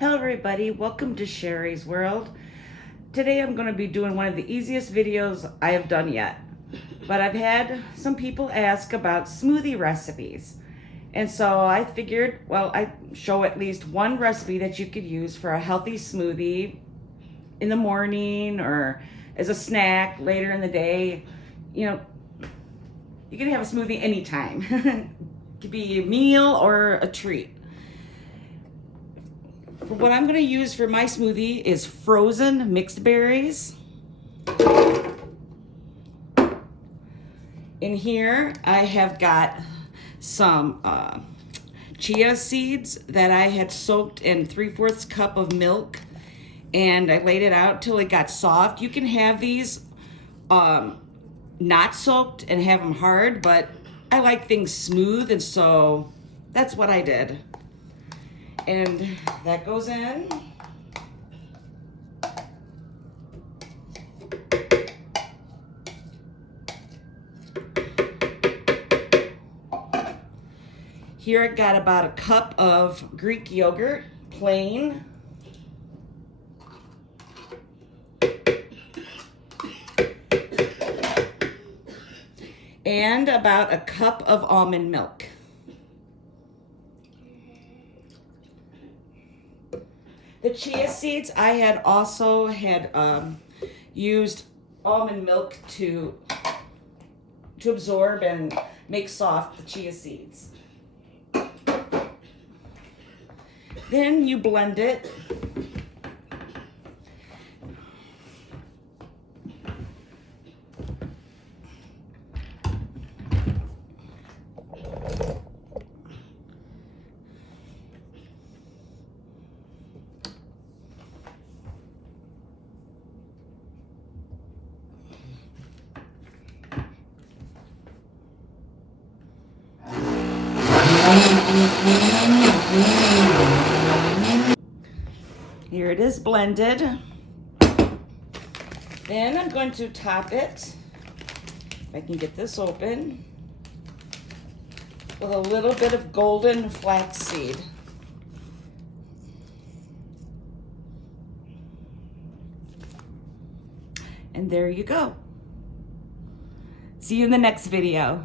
Hello everybody, welcome to Sherry's World. Today I'm going to be doing one of the easiest videos I have done yet. But I've had some people ask about smoothie recipes. And so I figured, well, I'd show at least one recipe that you could use for a healthy smoothie in the morning or as a snack later in the day. You know, you can have a smoothie anytime. It could be a meal or a treat. What I'm going to use for my smoothie is frozen mixed berries. In here, I have got some chia seeds that I had soaked in 3/4 cup of milk, and I laid it out till it got soft. You can have these not soaked and have them hard, but I like things smooth, and so that's what I did. And that goes in. Here I got about a cup of Greek yogurt, plain. And about a cup of almond milk. The chia seeds, I had also used almond milk to absorb and make soft the chia seeds. Then you blend it. Here it is blended. Then I'm going to top it, if I can get this open, with a little bit of golden flax seed. And there you go. See you in the next video.